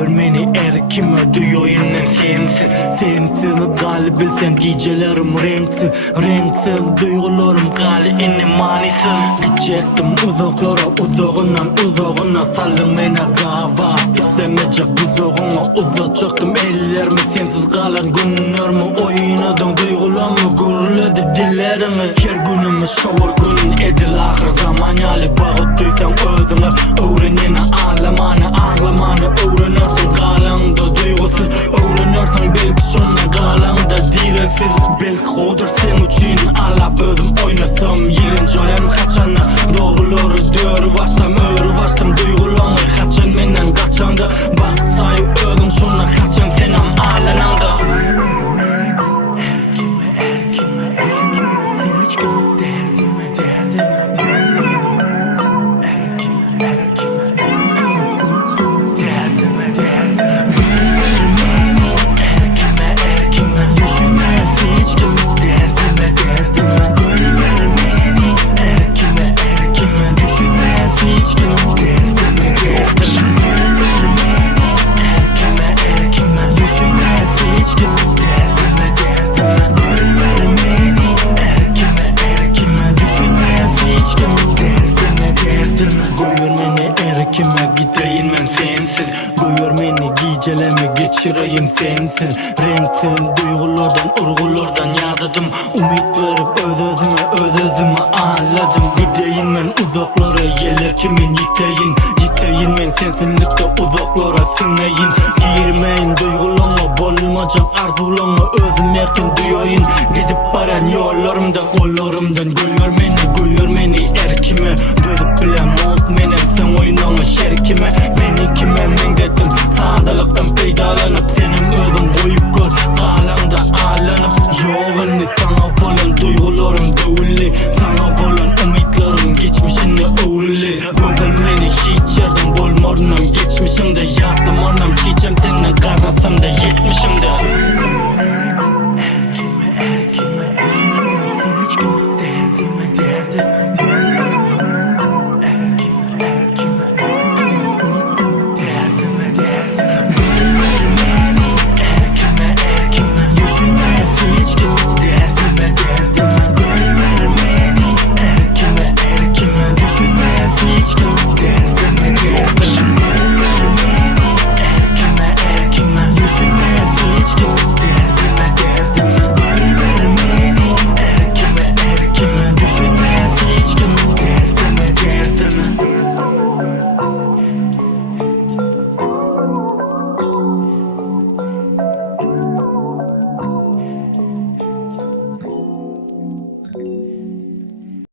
Koyver meni erkime duyoyimden sensiz. Sensiz gali bilsen gecelerim renksiz. Renksiz duygularım gali inni manisiz. Gidecektim uzaklara uzağına salın mene gava. İstemeyecek uzağına uzacaktım ellerimi. Sensiz kalan günlerimi oynadım duygularımı guruledi dillerimi. Her günümü şovur gün edil ahir zaman yali bağıt duysan özüne. Öğrenene ağlamanı öğrenirsin kalanda duygusuz. Öğrenirsin belki şuna kalanda direksiz. Belki odur sen için alap özüm oynasam yerin jolen kaçanla. Doğruları dörü baştam duygularımı kaçan menden kaçandı. Bak sayı özüm şuna kaçan senem alananda. Erkime düşünmüyorsun hiç derdime Kime gideyim ben sensiz. Buyur beni gecelemi geçireyim sensiz. Renksiz duygulardan urgulardan yadadım. Umut verip öz-özüme ağladım. Gideyim ben uzaklara yeler kimin yiteyin ben sensizlikte uzaklara sınayın. Girmeyin duygularıma bolmacak arzularıma özüm erkin duyayın. Gidip baran yollarımdan kollarımdan Gülür beni erkime dönüp bile mont menem sen oynama şerkime. Beni kime men dedim sağdalıktan peydalanıp senin özüm koyup gör kalanda ağlanıp. Yoğunni sana falan duygularım dövülli. Sana falan umutlarım geçmişini öğrili. Gözüm beni hiç yerden bolmorunam geçmişimde yardım anam çiçem senden karasam da yetmişimde.